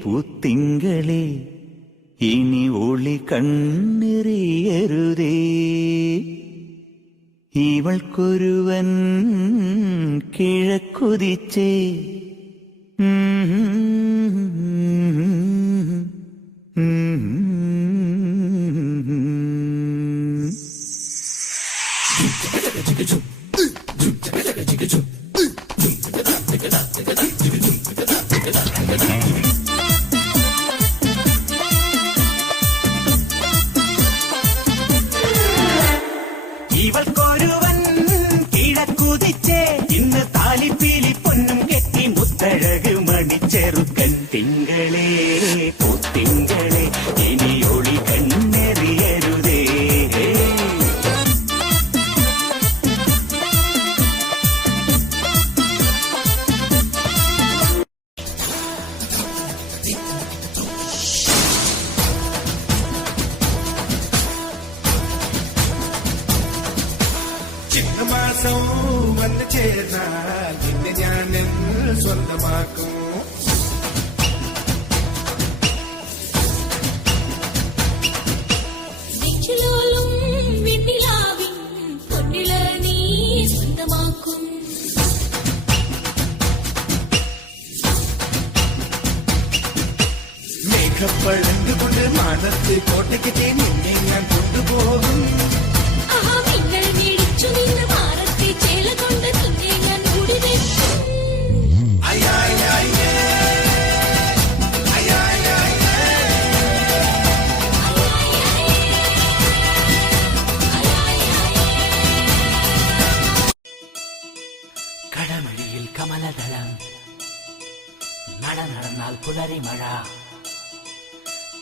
പൂത്തിങ്കളേ ഇനി ഒളി കണ്ണെറിയരുതേ ഇവൾക്കൊരുവൻ കിഴക്കുതിച്ചേ ഇവൾക്കൊരുവൻ കിഴക്കുതിച്ചേ ഇന്ന് താലിപ്പീലി പൊന്നും കെട്ടി മുത്തഴക് മണിച്ചെറുക്കൻ തിങ്കളേ പൂത്തിങ്കളേ ഇനി ഒളി കണ്ണെറിയരുതേ ചിങ്ങമാസം വന്ന് ചേർന്നാൽ പിന്നെ ഞാൻ സ്വന്തമാക്കും. മേഘപ്പഴന്തുകൊണ്ട് മാനത്ത് കോട്ടയ്ക്ക് നിന്നെ ഞാൻ കൊണ്ടുപോകും. കടമഴിയിൽ കമലദളം നട നടന്നാൽ പുലരി മഴ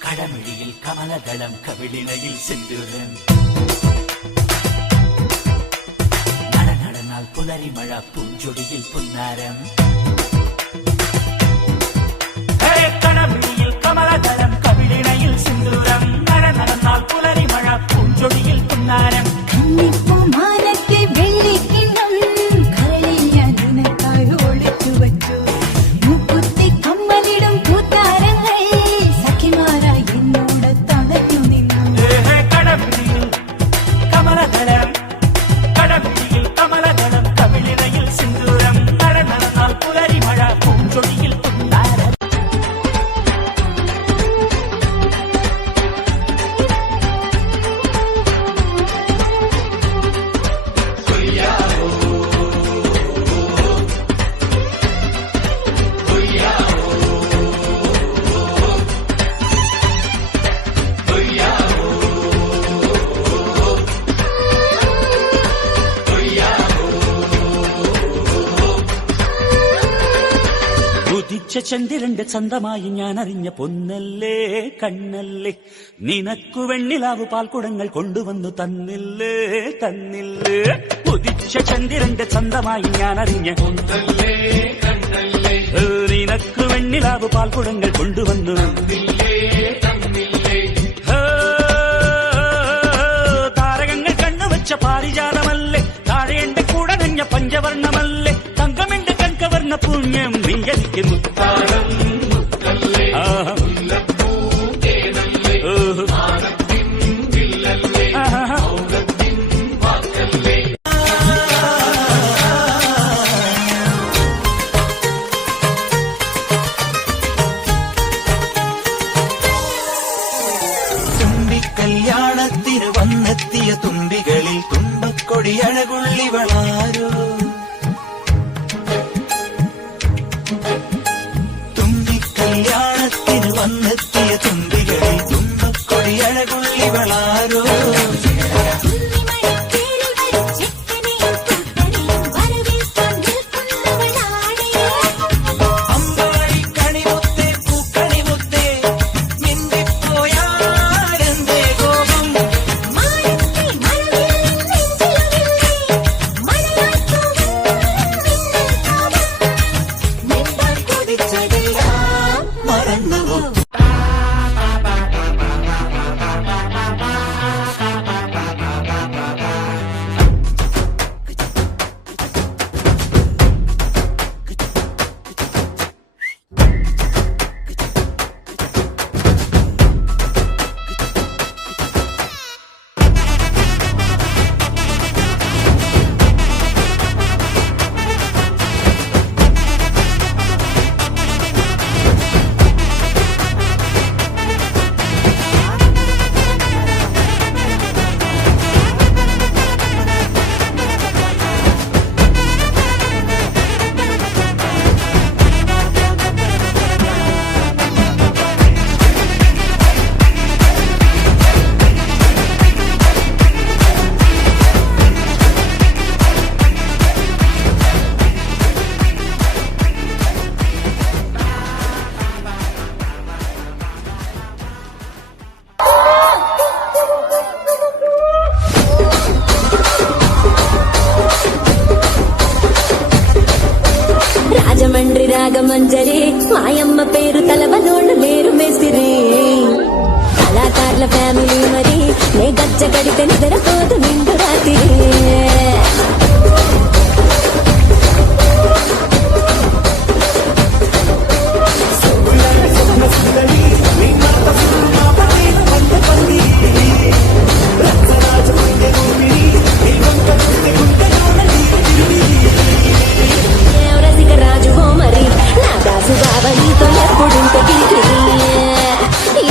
കടമഴിയിൽ കമലദളം കവിളിണയിൽ സിന്ദൂരം നട നടന്നാൽ പുലരി മഴ പൂഞ്ചൊടിയിൽ പുന്നാരം കടമഴിയിൽ കമലദളം കവിളിണയിൽ സിന്ദൂരം നട നടന്നാൽ പുലരി മഴ പൂഞ്ചൊടിയിൽ പുന്നാരം ചന്ദ്രന്റെ ചന്തമായി ഞാൻ അറിഞ്ഞ പൊന്നല്ലേ കണ്ണല്ലേ നിനക്കു വെണ്ണിലാവു പാൽക്കുടങ്ങൾ കൊണ്ടുവന്നു തന്നില്ലേ തന്നില്ലേ ഉദിച്ച ചന്ദ്രന്റെ ചന്തമായി ഞാൻ അറിഞ്ഞ പൊന്നല്ലേ കണ്ണല്ലേ നിനക്കു വെണ്ണിലാവു പാൽക്കുടങ്ങൾ കൊണ്ടുവന്നു താരകങ്ങൾ കണ്ണുവച്ച പാരിജാതമല്ലേ താഴെ എന്റെ കൂടെ നഞ്ഞ പഞ്ചവർണ്ണമല്ലേ തങ്കമെന്റെ കൺകവർണ്ണ പുണ്യം നീയനിക്ക് മുത്താരം മുത്തല്ലേ മുല്ലപ്പൂതേനല്ലേ ആനത്തിൻ വില്ലല്ലേ ഔഗത്തിൻ വാക്കല്ലേ തുമ്പിക്കല്യാണത്തിന് വന്നെത്തിയ തുമ്പികളിൽ തുമ്പക്കൊടി അഴകുള്ളിവളാരോ കല്യാണത്തിന് വന്നെത്തിയ തുമ്പികളിൽ തുമ്പക്കൊടി അഴകുള്ളിവളാരോ അമ്പാടി കണിമുത്തേ പൂക്കണിമുത്തേ മിണ്ടിപ്പോയാരെന്തേ കോപം మంజరి మాయమ్మ పేరు తలవనోళ్ళు లేరు మేస్తిరి కళాకారుల ఫ్యామిలీ మరి నే గచ్చ గడితే నిద్రపోదు నిండు రాత్రి రసిక రాజు ఓ మరి నా దాసు బాబా నీతో ఎప్పుడింత కిరికిరి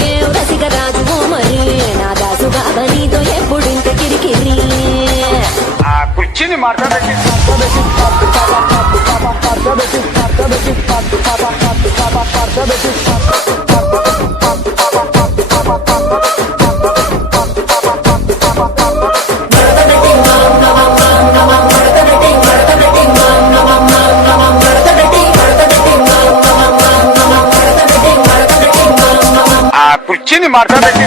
ఏ రసిక రాజు ఓ మరి నా దాసు బాబా నీతో ఎప్పుడింత కిరికిరి ఆ కుర్చీని మాట్లాడబెట్టి ఆ కుర్చీని మాట్లాడబెట్టి